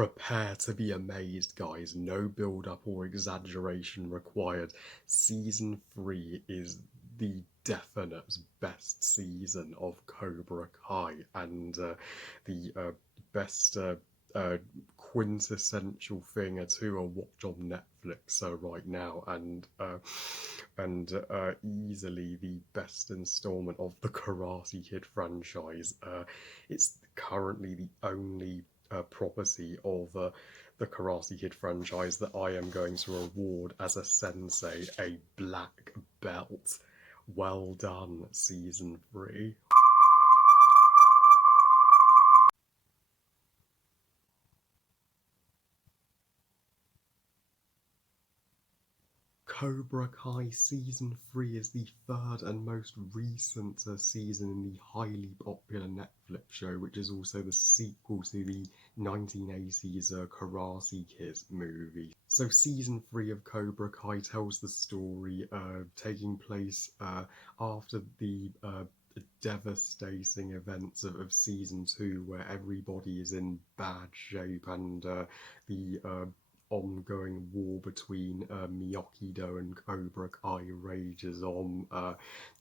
Prepare to be amazed, guys. No build up or exaggeration required. Season 3 is the definite best season of Cobra Kai, and the best uh, quintessential thing to watch on Netflix right now, and easily the best installment of the Karate Kid franchise. It's currently the only property of the Karate Kid franchise that I am going to award as a sensei a black belt. Well done, season 3. Cobra Kai Season 3 is the third and most recent season in the highly popular Netflix show, which is also the sequel to the 1980s Karate Kid movie. So Season 3 of Cobra Kai tells the story taking place after the devastating events of Season 2, where everybody is in bad shape, and the ongoing war between Miyagi-Do and Cobra Kai rages on.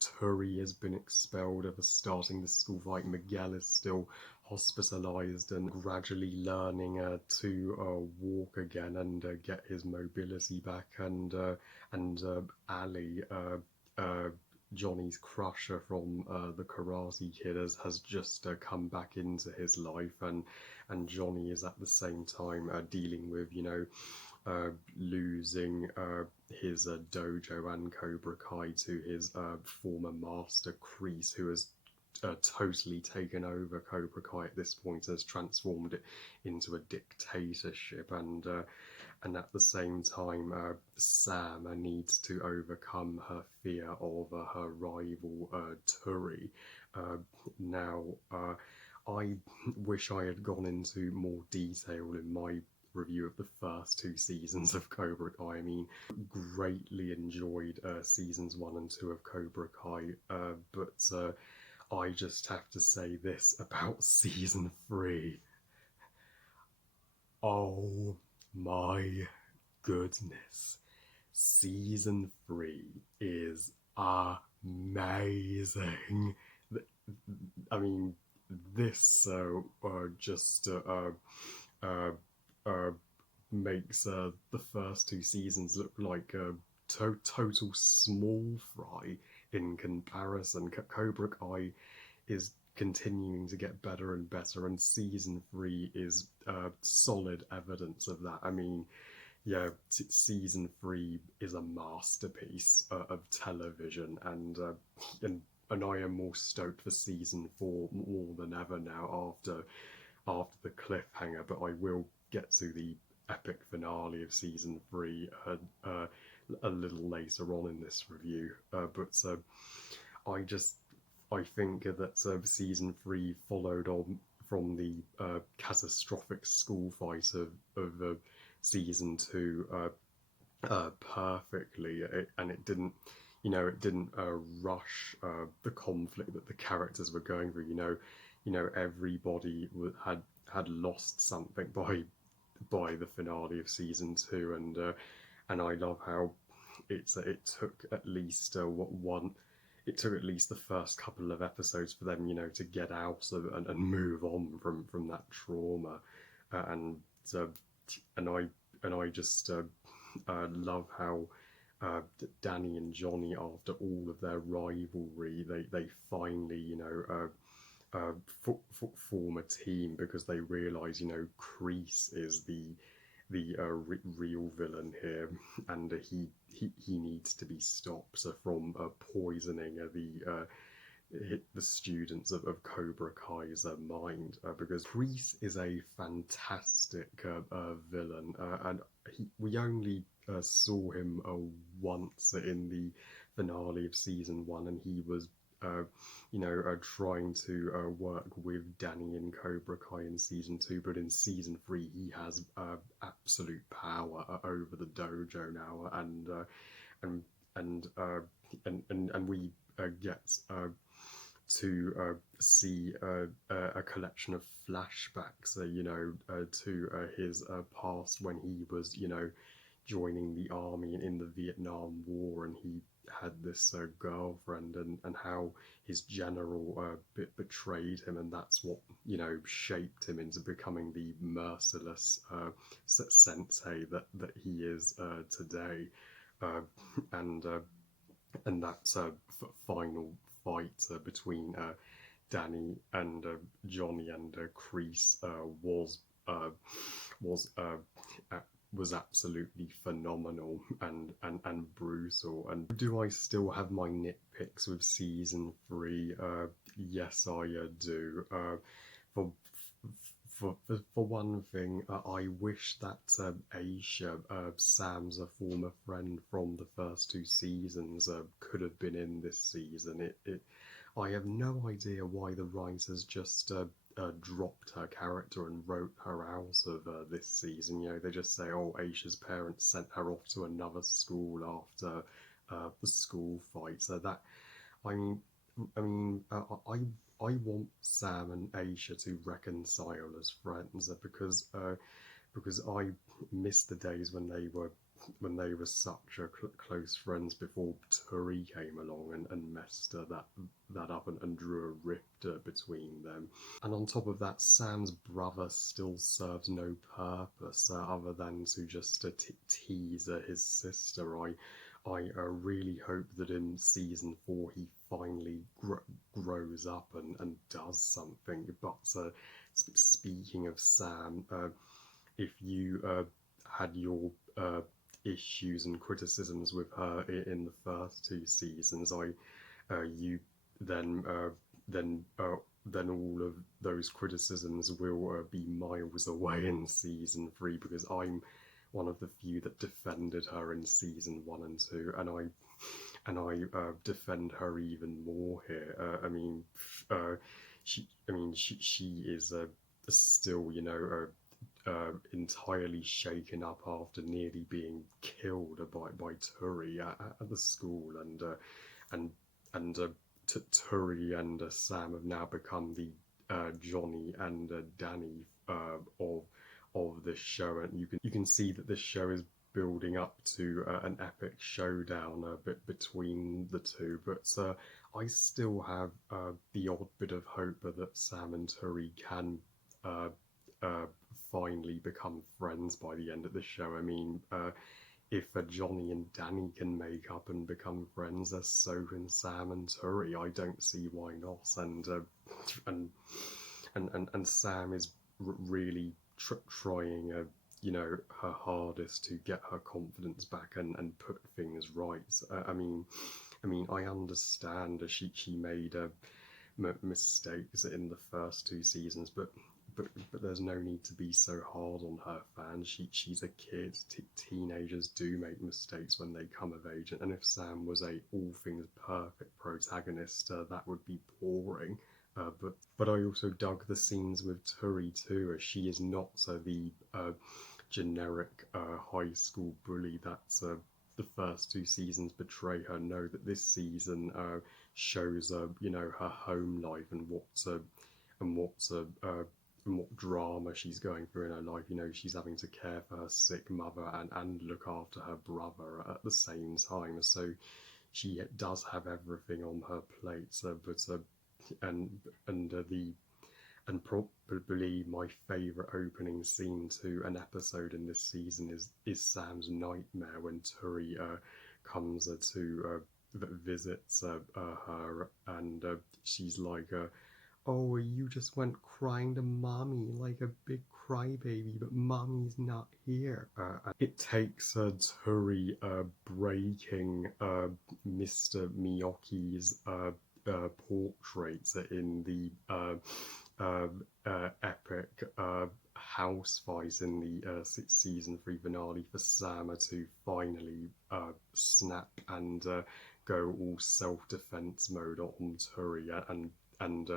Turi has been expelled after starting the school fight. Miguel is still hospitalized and gradually learning to walk again and get his mobility back. And Ali, Johnny's crusher from the Karate Kid, has just come back into his life, and Johnny is at the same time dealing with, losing his dojo and Cobra Kai to his former master Kreese, who has totally taken over Cobra Kai at this point, has transformed it into a dictatorship, and at the same time, Sam needs to overcome her fear of her rival Turi. Now, I wish I had gone into more detail in my review of the first two seasons of Cobra Kai. I mean, greatly enjoyed seasons 1 and 2 of Cobra Kai, but I just have to say this about season 3. Oh my goodness. Season 3 is amazing. I mean, this just uh, makes the first two seasons look like a total small fry in comparison. Cobra Kai is continuing to get better and better, and season 3 is solid evidence of that. I mean, yeah, season 3 is a masterpiece of television, and I am more stoked for season 4 more than ever now after the cliffhanger. But I will get to the epic finale of season 3 a little later on in this review. But I just I think that season 3 followed on from the catastrophic school fight of season 2 perfectly, and it didn't, it didn't rush the conflict that the characters were going through. Everybody had lost something by the finale of season 2, and I love how it took at least one. It took at least the first couple of episodes for them, to get out of and move on from that trauma, and uh, and I just love how Danny and Johnny, after all of their rivalry, they finally, form a team, because they realise, Kreese is the real villain here, and he needs to be stopped from poisoning the students of Cobra Kai's mind, because Kreese is a fantastic villain, and we only saw him once in the finale of season 1, and he was trying to work with Danny in Cobra Kai in season 2, but in season 3 he has absolute power over the dojo now, and we get see a collection of flashbacks, to his past when he was, joining the army in the Vietnam War, and he had this girlfriend, and how his general betrayed him, and that's what shaped him into becoming the merciless sensei that he is today, uh, and uh, and that final fight between Danny and Johnny and Kreese uh, was was absolutely phenomenal and brutal. And do I still have my nitpicks with season 3? Yes, I do. For for one thing, I wish that Aisha, Sam's a former friend from the first 2 seasons, could have been in this season. I have no idea why the writers just dropped her character and wrote her out of this season. They just say, "Oh, Aisha's parents sent her off to another school after the school fight." So that, I mean, I want Sam and Aisha to reconcile as friends, because I miss the days when they were such close friends before Turi came along and messed that up and drew a rift between them. And on top of that, Sam's brother still serves no purpose other than to just tease his sister. I really hope that in season 4 he finally grows up and does something. But speaking of Sam, if you had your issues and criticisms with her in the first 2 seasons, you then all of those criticisms will be miles away in season 3, because I'm one of the few that defended her in season 1 and 2, and I defend her even more here. She is still, entirely shaken up after nearly being killed by Turi at the school, and Turi and Sam have now become the Johnny and Danny of this show, and you can see that this show is building up to an epic showdown between the two. But I still have the odd bit of hope that Sam and Turi can uh, finally become friends by the end of the show. If Johnny and Danny can make up and become friends, so can Sam and Turi. I don't see why not. And Sam is really trying, her hardest to get her confidence back and put things right. I understand she made mistakes in the first 2 seasons, but there's no need to be so hard on her fans. She's a kid. Teenagers do make mistakes when they come of age, and if Sam was a all things perfect protagonist, that would be boring. But I also dug the scenes with Turi too, as she is not the generic high school bully that the first 2 seasons betray her. No, that this season shows her home life and what drama she's going through in her life. She's having to care for her sick mother and look after her brother at the same time. So she does have everything on her plate. And probably my favourite opening scene to an episode in this season is Sam's nightmare when Turi comes to visits her, and she's like, "Oh, you just went crying to mommy like a big crybaby, but mommy's not here." It takes Turi breaking Mr. Miyoki's portraits in the epic house fight in the season 3 finale for Sama to finally snap and go all self-defense mode on Turi and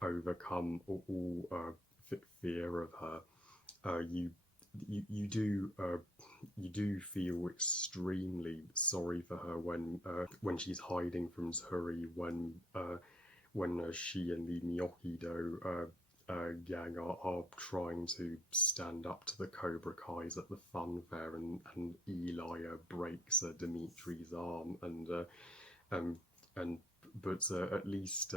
overcome all fear of her. You do feel extremely sorry for her when she's hiding from Turi, she and the Miyagi-Do gang are trying to stand up to the Cobra Kais at the fun fair, and Eli breaks Dimitri's arm, um, and but at least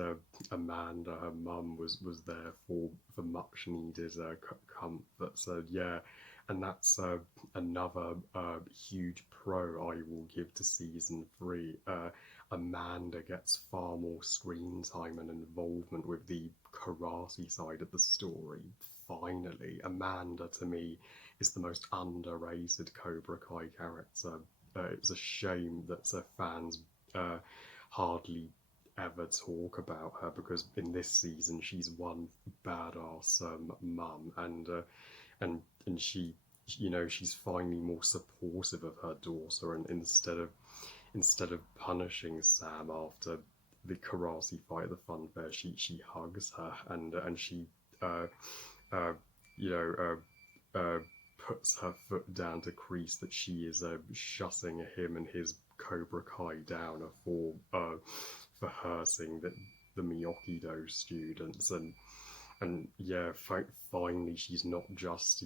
Amanda, her mum, was there for much needed comfort. So yeah, and that's another huge pro I will give to season 3. Amanda gets far more screen time and involvement with the karate side of the story. Finally, Amanda to me is the most underrated Cobra Kai character. It's a shame that fans uh, hardly ever talk about her, because in this season she's one badass mum, and she, she's finally more supportive of her daughter, and instead of punishing Sam after the karate fight at the fun fair, she hugs her, and she uh, uh, you know puts her foot down to Kreese that she is shutting him and his Cobra Kai down for hurting the Miyagi-Do students, and yeah, finally she's not just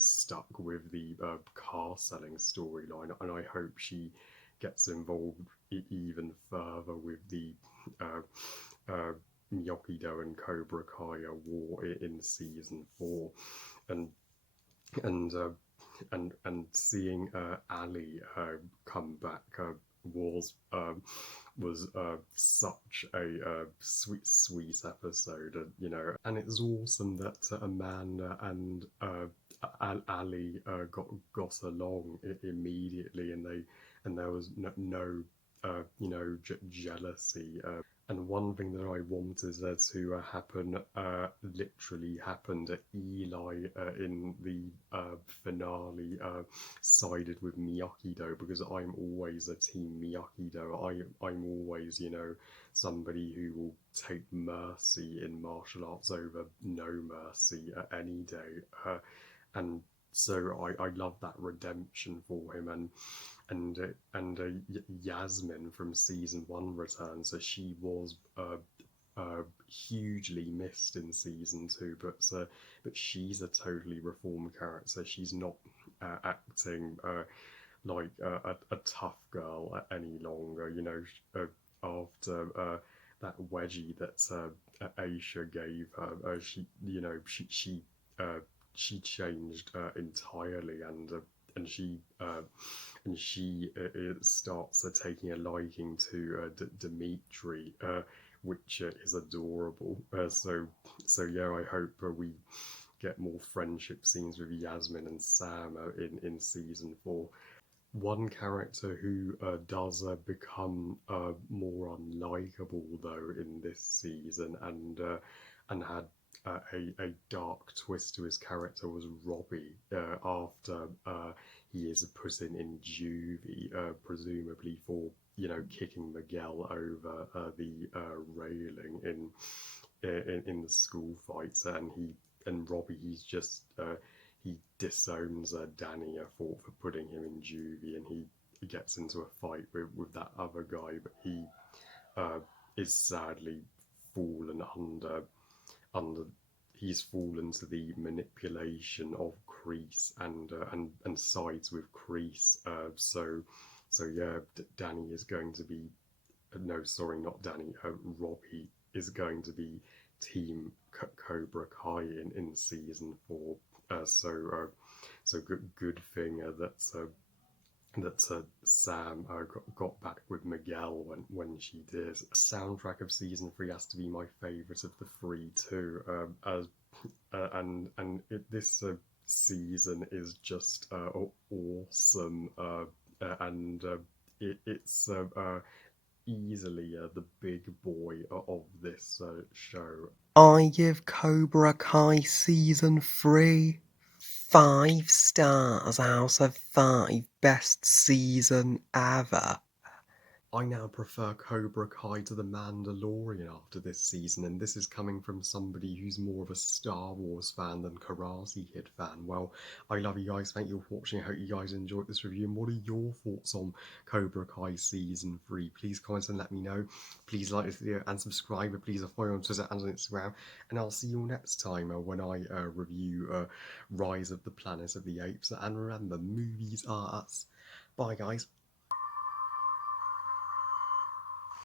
stuck with the car selling storyline, and I hope she gets involved even further with the uh, uh, Miyagi-Do and Cobra Kai war in season 4, and and uh, and seeing Ali come back was such a sweet episode, and it's awesome that Amanda and Ali got along immediately, and there was no jealousy. And one thing that I wanted to happen literally happened. Eli in the finale sided with Miyagi-Do, because I'm always a team Miyagi-Do. I'm always, somebody who will take mercy in martial arts over no mercy any day. And so I love that redemption for him, and Yasmin from season 1 returns. So she was hugely missed in season 2, but she's a totally reformed character. She's not acting like a tough girl any longer. After that wedgie that Aisha gave her, she changed entirely, and she starts taking a liking to Dimitri, which is adorable. So yeah, I hope we get more friendship scenes with Yasmin and Sam in season 4. One character who does become more unlikable though in this season, and had a dark twist to his character, was Robbie, after he is put in juvie, presumably for kicking Miguel over the railing in the school fights, and Robbie, he disowns Danny for putting him in juvie, and he gets into a fight with that other guy, but he is sadly fallen under he's fallen to the manipulation of Kreese, and sides with Kreese. So yeah, Danny is going to be no, sorry, not Danny. Robbie is going to be Team Cobra Kai in season 4. So good thing that Sam got back with Miguel when she did. Soundtrack of season 3 has to be my favourite of the 3 too. This season is just awesome, and it's easily the big boy of this show. I give Cobra Kai season 3 5 stars out of 5. Best season ever. I now prefer Cobra Kai to The Mandalorian after this season, and this is coming from somebody who's more of a Star Wars fan than Karate Kid fan. Well, I love you guys. Thank you for watching. I hope you guys enjoyed this review. And what are your thoughts on Cobra Kai Season 3? Please comment and let me know. Please like this video and subscribe. Please follow me on Twitter and on Instagram. And I'll see you all next time when I review Rise of the Planet of the Apes. And remember, movies are us. Bye, guys.